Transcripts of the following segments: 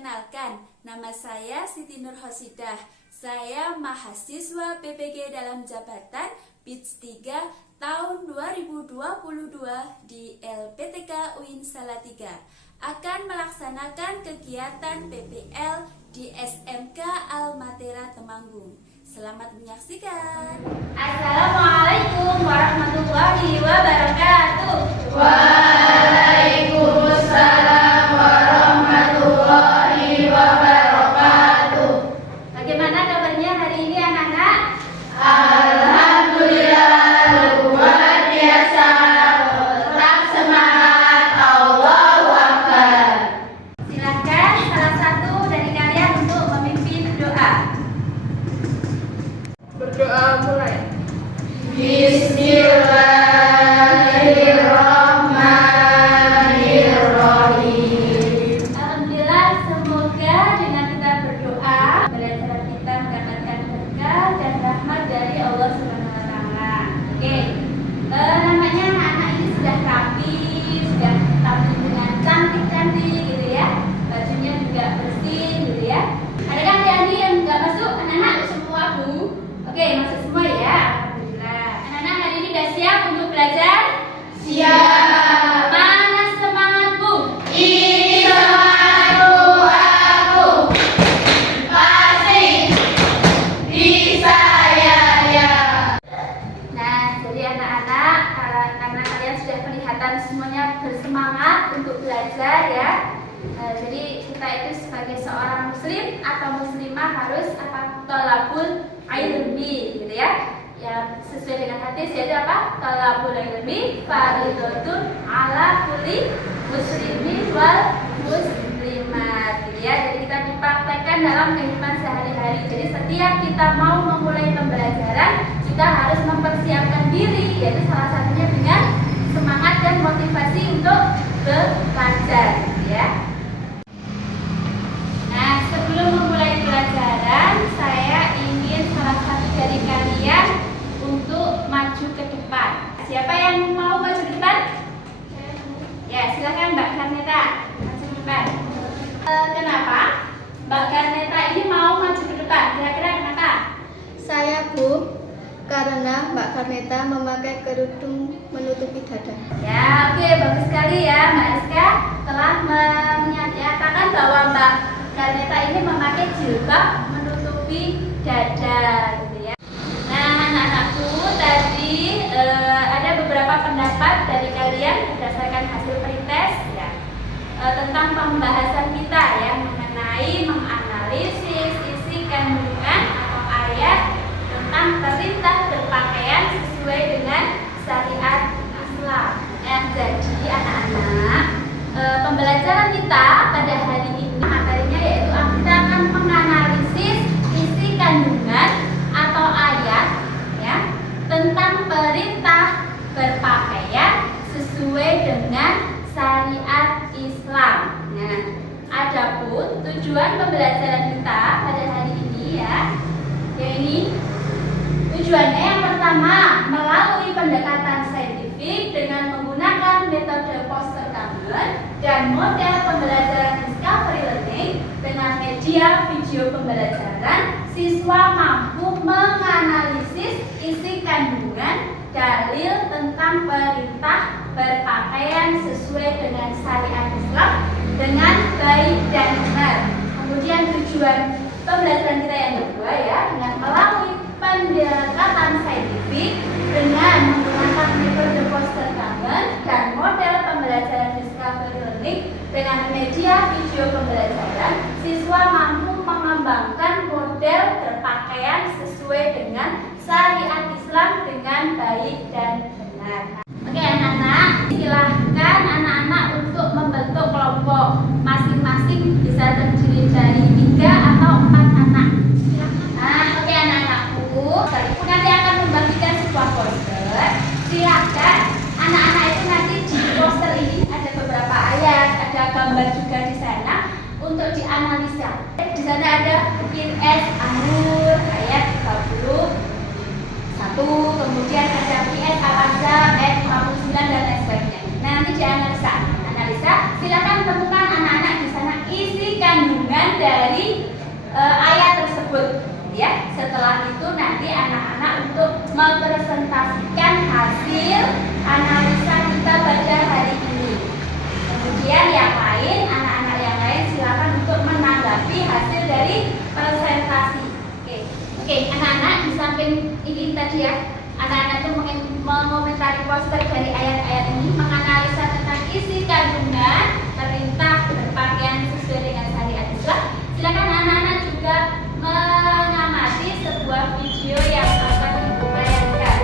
Perkenalkan, nama saya Siti Nur Hosidah. Saya mahasiswa PPG dalam jabatan PITS 3 tahun 2022 di LPTK UIN Salatiga. Akan melaksanakan kegiatan PPL di SMK Al-Matera Temanggung. Selamat menyaksikan. Assalamualaikum warahmatullahi wabarakatuh. Waalaikumsalam warahmatullahi wabarakatuh. Bagaimana kabarnya hari ini anak-anak? Alhamdulillah luar biasa. Tetap semangat, Allahu Akbar. Silakan salah satu dari kalian untuk memimpin doa. Berdoa mulai. Bismillahirrahmanirrahim. Alhamdulillah, semoga dengan kita berdoa belajar kita mendapatkan berkah dan rahmat dari Allah Subhanahu wa taala. Oke. Namanya anak-anak ini sudah rapi, sudah tampil dengan cantik-cantik gitu ya. Bajunya juga bersih gitu ya. Adakah adik-adik yang enggak masuk? Anak-anak semua, Bu. Oke, masuk semua ya. Alhamdulillah. Anak-anak hari ini sudah siap untuk belajar? Siap. Mana semangatmu? Ini semangatku aku. Pasti bisa ya. Nah, jadi anak-anak, karena kalian sudah kelihatan semuanya bersemangat untuk belajar ya. Jadi kita itu sebagai seorang muslim atau muslimah harus thalabul ilmi gitu ya. Ya sesuai dengan hadis yaitu apa? Thalabul ilmi fardhotun ala kulli muslimin wal muslimat gitu ya. Jadi kita dipraktekkan dalam kehidupan sehari-hari. Jadi setiap kita mau memulai pembelajaran, kita harus mempersiapkan diri, yaitu salah satunya dengan semangat dan motivasi untuk belajar gitu ya. Nah, sebelum memulai pelajaran, saya ingin salah satu dari kalian untuk maju ke depan. Siapa yang mau maju ke depan? Ya, silakan Mbak Karneta maju ke depan. Kenapa Mbak Karneta ini mau maju ke depan? Kira-kira kenapa? Saya Bu, karena Mbak Karneta memakai kerudung menutupi dada. Ya, oke, bagus sekali ya Mbak Rizka telah menyatakan bahwa Mbak Karneta ini memakai jilbab menutupi dada gitu ya. Nah, anak-anakku tadi ada beberapa pendapat dari kalian berdasarkan hasil pretest ya tentang pembahasan kita ya mengenai menganalisis isi kandungan atau ayat tentang perintah berpakaian sesuai dengan syariat Islam. Jadi anak-anak, pembelajaran kita pada hari ini materinya yaitu kita akan menganalisis isi kandungan atau ayat ya tentang perintah berpakaian sesuai dengan syariat Islam. Nah, adapun tujuan pembelajaran kita pada hari ini ya, yaitu tujuannya yang pertama melalui pendekatan saintifik dengan menggunakan metode poster government dan model pembelajaran discovery learning dengan media video pembelajaran, siswa mampu menganalisis isi kandungan dalil tentang perintah berpakaian sesuai dengan syariat Islam dengan baik dan benar. Kemudian tujuan pembelajaran kita yang kedua ya dengan melalui pendekatan saintifik dengan menggunakan metode poster government dan model pembelajaran discovery learning dengan media video pembelajaran, siswa mampu mengembangkan model berpakaian sesuai dengan syariat Islam dengan baik dan benar. Oke anak-anak, silahkan anak-anak untuk membentuk kelompok masing-masing bisa terdiri dari 3 atau 4 anak. Nah, oke anak-anakku, Ibu nanti akan membagikan sebuah poster. Silakan anak-anak itu nanti di poster ini ada beberapa ayat, ada gambar juga di sana untuk dianalisa. Di sana ada mungkin An-Nur ayat 31, kemudian ada Al-Ahzab ayat 59 dan lain sebagainya. Nah, nanti dianalisa. Silakan temukan anak-anak di sana isi kandungan Setelah itu nanti anak-anak untuk mempresentasikan hasil analisa kita pada hari ini. Kemudian yang lain, anak-anak yang lain silakan untuk menanggapi hasil dari presentasi. Oke, anak-anak di samping ini tadi ya, anak-anak itu mengomentari poster dari ayat-ayat ini, menganalisa tentang isi kandungan perintah berpakaian sesuai dengan syariat Islam. Silakan anak-anak juga mengamati sebuah video yang akan ibu bayangkan.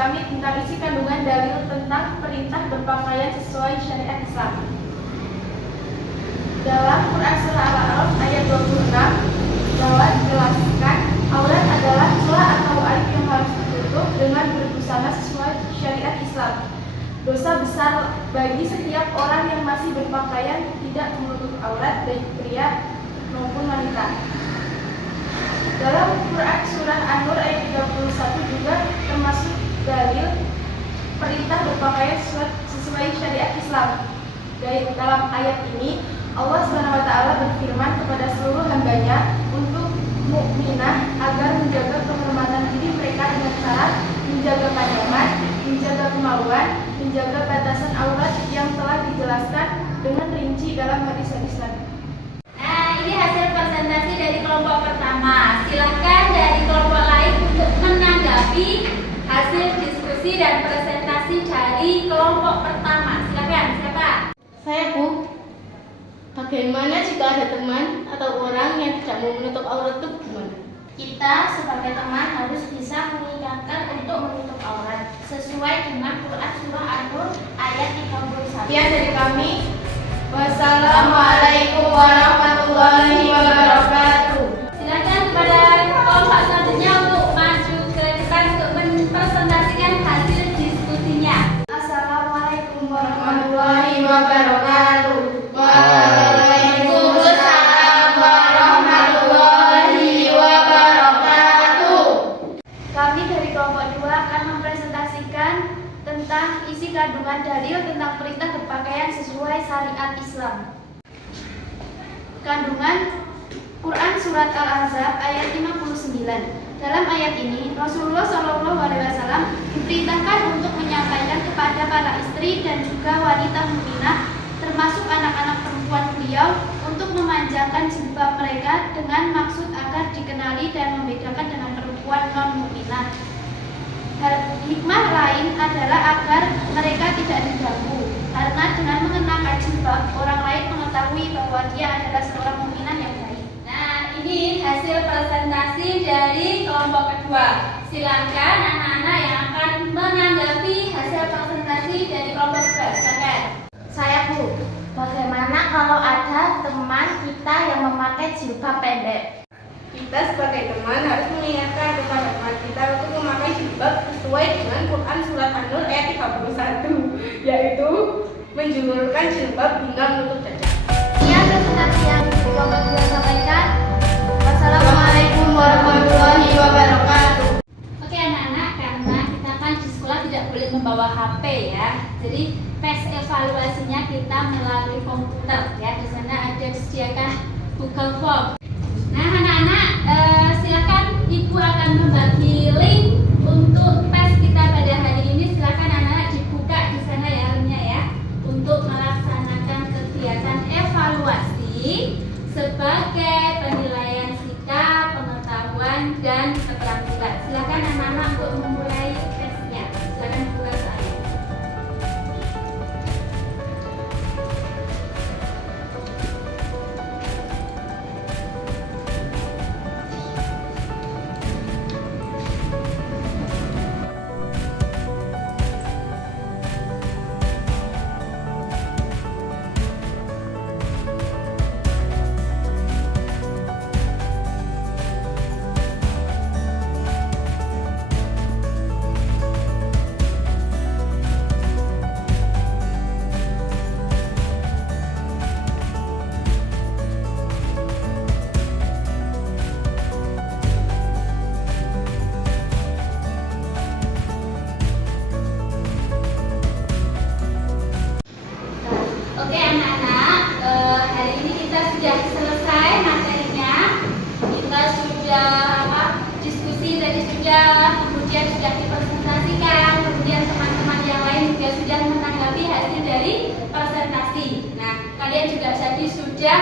kami tentang isi kandungan dalil tentang perintah berpakaian sesuai syariat Islam. Dalam Quran Surah Al-A'raf ayat 26 bahwa dijelaskan aurat adalah celah atau aib yang harus ditutup dengan berbusana sesuai syariat Islam. Dosa besar bagi setiap orang yang masih berpakaian tidak menutup aurat baik pria maupun wanita. Dalam Quran Surah An-Nur ayat 31 juga termasuk dalil perintah berpakaian sesuai syariat Islam. Dalam ayat ini Allah SWT berfirman kepada seluruh hambanya untuk mukminah agar menjaga kehormatan diri mereka dengan cara menjaga pandangan, menjaga kemaluan, menjaga batasan aurat yang telah dijelaskan dengan rinci dalam hadis-hadis Nabi. Nah, ini hasil presentasi dari kelompok pertama. Silahkan dari kelompok lain untuk menanggapi hasil diskusi dan presentasi dari kelompok pertama. Silahkan, siapa? Saya, Bu. Bagaimana jika ada teman atau orang yang tidak mau menutup aurat itu gimana? Kita sebagai teman harus bisa mengingatkan untuk menutup aurat sesuai dengan Quran Surah An-Nur ayat 31. Sekian dari kami. Wassalamualaikum warahmatullahi wabarakatuh. Silakan kepada kelompok selanjutnya untuk maju ke depan untuk mempresentasikan hasil diskusinya. Assalamualaikum warahmatullahi wabarakatuh. Waalaikumsalam warahmatullahi wabarakatuh. Kami dari kelompok 2 akan mempresentasikan tentang isi kandungan dalil tentang perintah berpakaian sesuai syariat Islam. Kandungan Quran Surat Al-Ahzab ayat 59. Dalam ayat ini, Rasulullah SAW diperintahkan untuk menyampaikan kepada para istri dan juga wanita mukminah, termasuk anak-anak perempuan beliau, untuk memanjangkan jilbab mereka dengan maksud agar dikenali dan membedakan dengan perempuan non-mukminah. Hikmah lain adalah agar mereka tidak diganggu, karena dengan mengenakan jilbab, orang lain mengetahui bahwa dia adalah seorang mukminah yang baik. Nah, ini hasil presentasi dari kelompok kedua. Silakan anak-anak yang akan menanggapi hasil presentasi dari kelompok kedua. Silakan. Saya, Bu, bagaimana kalau ada teman kita yang memakai jilbab pendek? Kita sebagai teman harus mengingatkan kepada teman kita untuk memakai jilbab sesuai dengan Quran Surat An-Nur ayat 31, yaitu menjulurkan jilbab hingga menutup dada. Sekian HP ya. Jadi tes evaluasinya kita melalui komputer ya. Di sana ada disediakan Google Form. Nah anak-anak silakan ibu akan membagi link untuk tes kita pada hari ini. Silakan anak-anak dibuka di sana ya linknya ya, untuk melaksanakan kegiatan evaluasi sebagai penilaian sikap, pengetahuan dan keterampilan. Silakan anak-anak untuk memulai tesnya. Silakan buka saya. Oke anak-anak, hari ini kita sudah selesai materinya. Kita sudah diskusi tadi sudah, kemudian sudah dipresentasikan, kemudian teman-teman yang lain juga sudah menanggapi hasil dari presentasi. Nah, kalian juga jadi sudah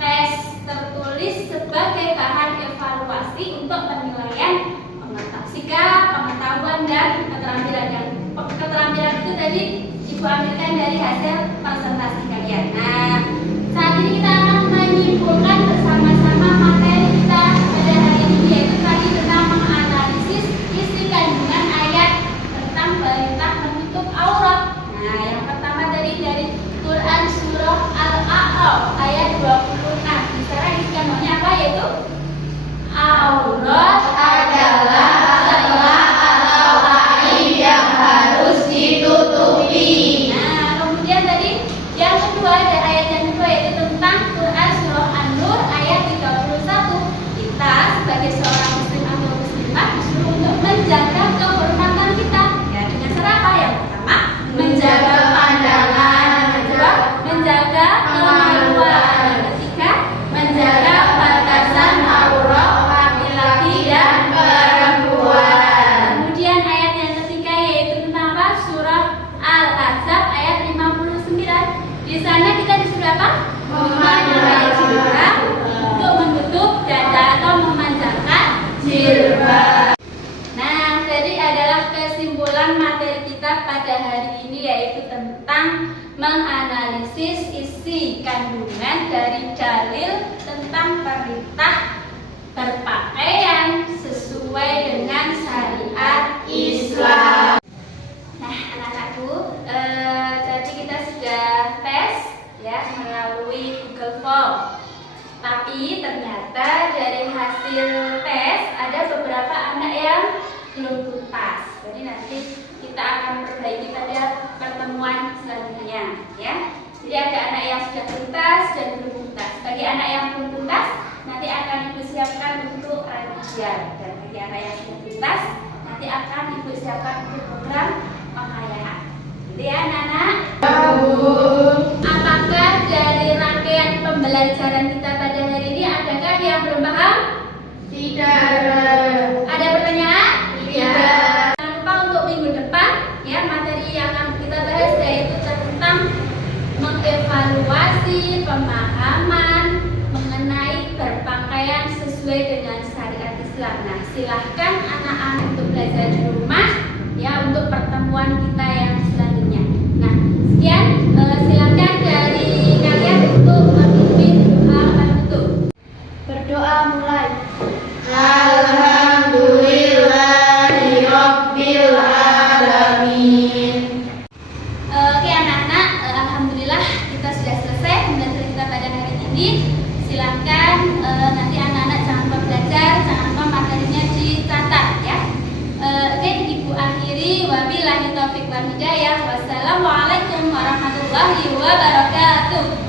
tes tertulis sebagai bahan evaluasi untuk penilaian sikap, pengetahuan dan keterampilan. Yang keterampilan itu tadi Ibu ambilkan dari hasil presentasi kalian. Nah, saat ini kita akan menyimpulkan bersama-sama materi kita pada hari ini, yaitu tadi tentang menganalisis isi kandungan ayat tentang perintah menutup aurat. Nah, yang pertama tadi dari Quran Surah Al-A'raf ayat 26. Di sana isi kandungannya apa, yaitu aurat adalah celah atau aib yang harus ditutupi. Yang kedua, ada ayat yang kedua yaitu tentang Quran Surah An-Nur ayat 31. Kita sebagai seorang muslim atau muslimah disuruh untuk menjaga kehormatan kita. Ya, dengan cara apa? Yang pertama, menjaga pandangan. Yang kedua, menjaga kemaluan. Yang ketiga, menjaga batasan aurat laki-laki dan perempuan. Kemudian ayat yang ketiga yaitu tentang apa? Surah Al-Ahzab ayat 59. Di sana kita disuruh apa? Memakai jilbab untuk menutup dada atau memanjangkan jilbab. Nah, jadi adalah kesimpulan materi kita pada hari ini, yaitu tentang menganalisis isi kandungan dari dalil tentang perintah berpakaian sesuai dengan syariat Islam. Nah, anak-anakku, tadi kita sudah tes ya melalui Google Form. Tapi ternyata dari hasil tes ada beberapa anak yang belum tuntas. Jadi nanti kita akan perbaiki pada pertemuan selanjutnya ya. Jadi ada anak yang sudah tuntas dan belum tuntas. Bagi anak yang belum tuntas nanti akan Ibu siapkan untuk kajian, dan bagi anak yang sudah tuntas nanti akan Ibu siapkan untuk program penghayaan. Gitu ya anak-anak. Apakah dari rangkaian pembelajaran kita pada hari ini adakah yang belum paham? Tidak. Ada pertanyaan? Tidak. Jangan lupa untuk minggu depan ya, materi yang akan kita bahas yaitu tentang mengevaluasi pemahaman mengenai berpakaian sesuai dengan syariat Islam. Nah, silahkan anak-anak untuk belajar di rumah ya untuk pertemuan kita yang selanjutnya. Nah, sekian, silakan dari kalian untuk memimpin doa penutup. Berdoa mulai. Alhamdulillahirabbil alamin. Oke anak-anak, alhamdulillah kita sudah selesai pembelajaran kita pada hari ini. Silakan nanti anak-anak jangan lupa belajar, jangan lupa materinya dicatat ya. Oke, Ibu akhiri, wabillahi taufiq wal hidayah. Wassalamualaikum warahmatullahi wabarakatuh.